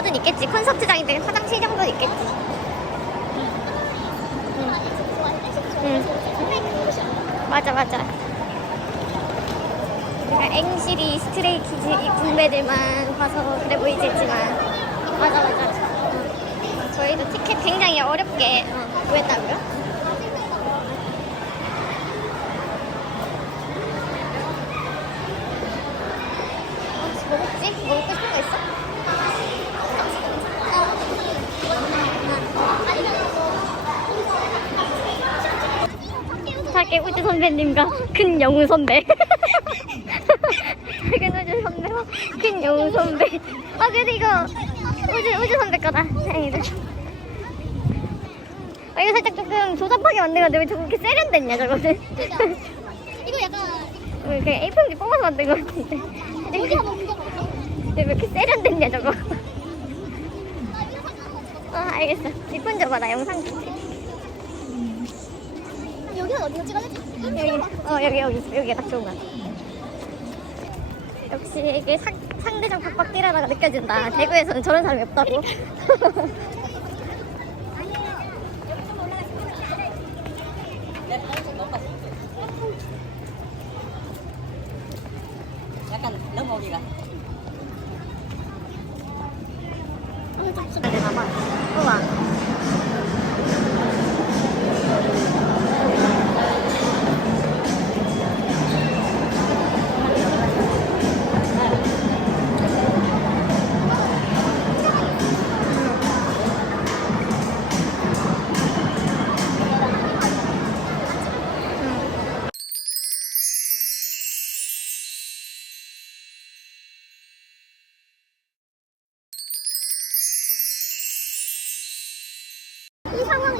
뭐든 있겠지. 콘서트장인데 화장실 정도는 있겠지. 응. 맞아 맞아. 그러니까 앵실이 스트레이 키즈 이 군배들만 봐서 그래 보이지 했지만 맞아 맞아. 어. 저희도 티켓 굉장히 어렵게 어, 구했다고요? 어, 뭐 먹지? 뭐 먹고 싶은 거 있어? 자기 우주 선배님과 큰 영우 선배. 작은 우주 선배와 큰 영우 선배. 아 그래도 이거 우주 우주 선배 거다. 다행이다. 아 이거 살짝 조금 조잡하게 만든 건데 왜 저렇게 세련됐냐 저거는. 이거 약간 왜 그냥 A4용지 뽑아서 만든 거 같은데. 어디 한번 묻어볼까? 왜 이렇게 세련됐냐 저거. 어 알겠어. 리폰 줘봐 나 영상. 여기는 어디가 찍어야지? 여기, 어 여기 여기 여기가 딱 좋은 거 같아. 역시 이게 상, 상대적 박박기라다가 느껴진다. 대구에서는 저런 사람이 없다고.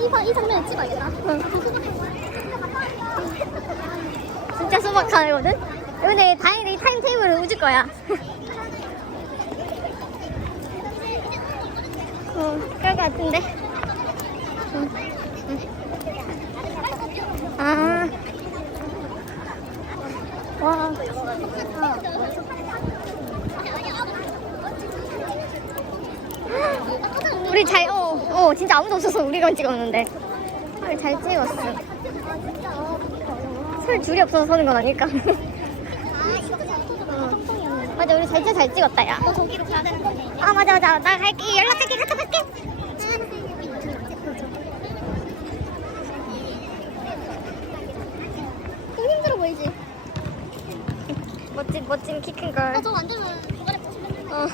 이 이, 장면을 찍어야겠다. 진짜 소박하거든? 근데 다행히 이 타임 테이블을 우줄 거야. 어, 그럴 것 같은데. 응, 응. 아. 와. 우리 잘, 어, 진짜 아무도 없어서 우리만 찍었는데. 헐, 잘 찍었어. 설 줄이 없어서 서는 건 아닐까? 어. 맞아, 우리 진짜 잘 찍었다, 야. 너 저기로 가야 되는 거네. 아, 맞아, 맞아. 나 갈게. 연락할게. 갔다 갈게. 좀 힘들어 보이지? 멋진, 멋진 키 큰 걸. 어, 저거 안 되면 중간에 보시면 어.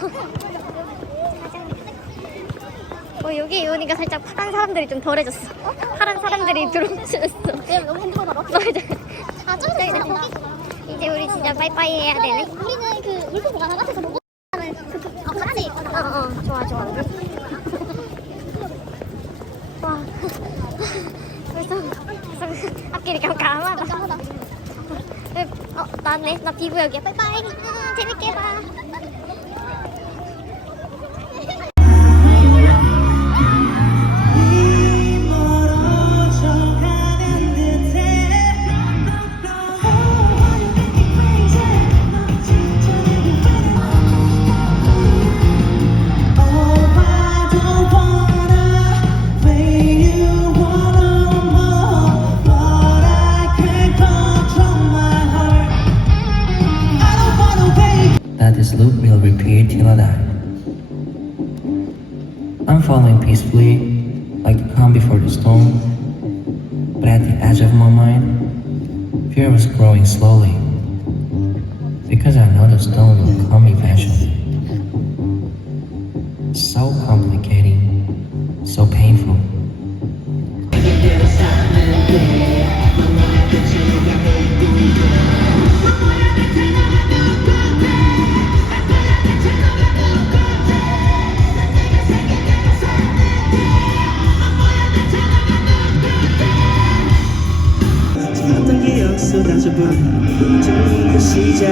어, 여기 오니까 살짝 파란 사람들이 좀 덜해졌어. 파란 사람들이 들어오셨어. 내가 너무 핸드폰. 맞아. 아, 좀. 이제 우리 진짜 빠이빠이 해야 되네. 우리는 그 물품 보관 앞에서 보고 하는 그, 그, 아, 같이. 어, 어, 좋아, 좋아. 와. 벌써, 벌써 앞길이 깜깜하다. 깜깜하다. 어, 나네. 나 비구역이야. 빠이빠이. 음, 재밌게 봐. I'm following peacefully, like the calm before the storm. But at the edge of my mind, fear was growing slowly. Because I know the storm will come eventually. So complicating, so painful.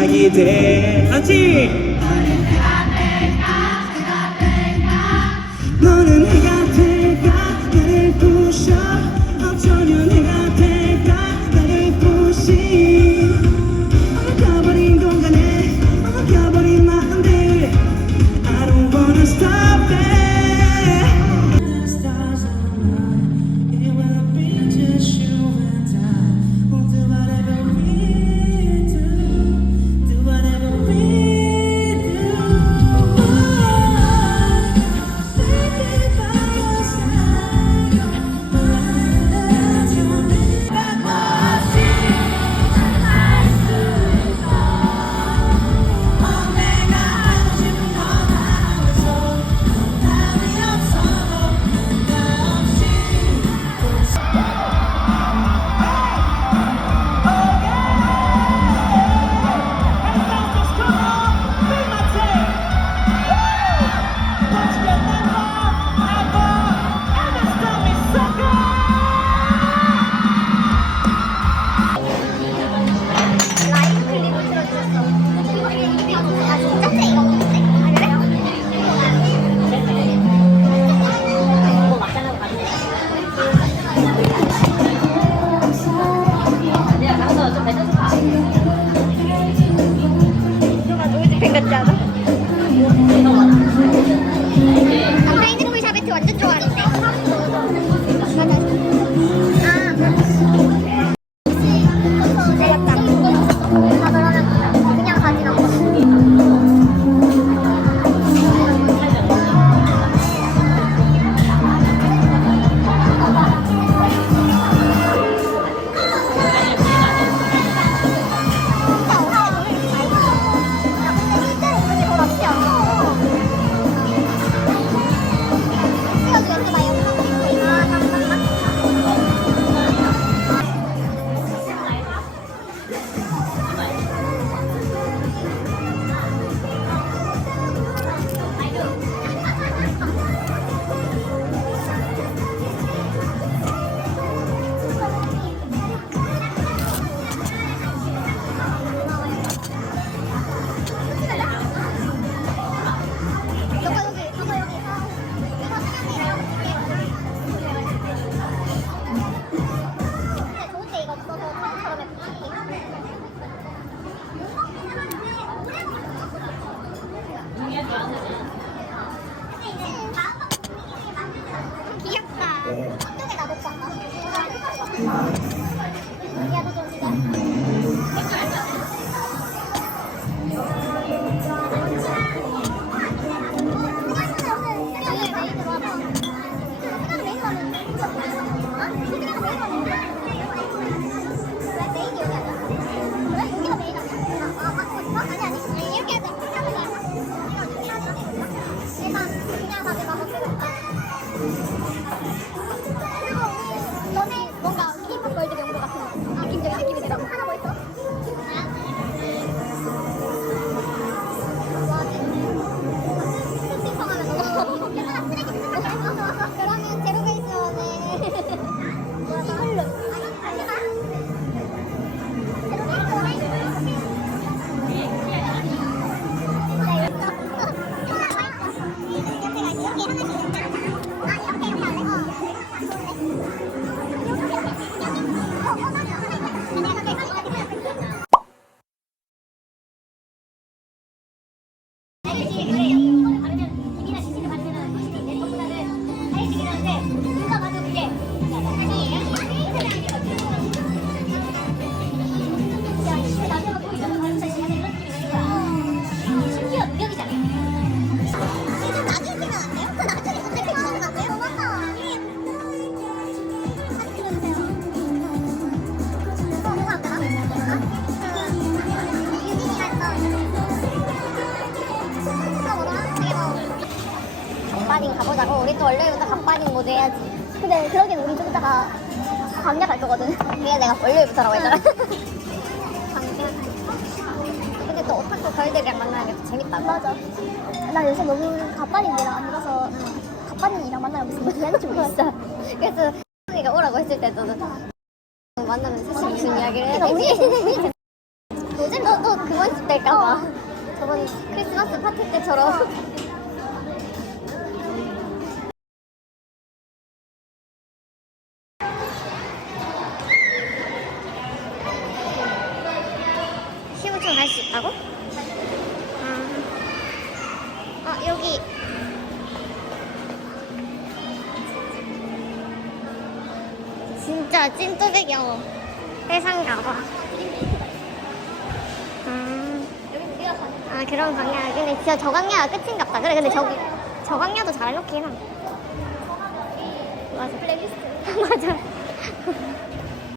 이돼 아직 너는 생겼지 않아? 나 페인트 샵에 완전 좋아하는 감사합니다. 월요일부터 간빠닝 모드 해야지. 근데 그러긴 우리 좀 이따가 광야 갈 거거든. 그게 내가 월요일부터라고 했잖아. 근데 또 오타쿠 걸들이랑 만나는 게 더 재밌다고. 맞아. 나 요새 너무 갑반이랑 안 가서 갑반이랑 만나면 무슨 문제인지 줄 모르겠어. 그래서 이가 오라고 했을 때도 만나면 사실 무슨 이야기를 해야 되지? 요즘 너, 너 그만 집 될까봐. 저번 크리스마스 파티 때처럼. 진짜 찐또배경 회상가 봐. 음. 아, 그런 광야. 근데 진짜 저 광야가 끝인갑다. 그래, 근데 저기, 저 광야도 잘 해놓긴 하. 맞아. 맞아.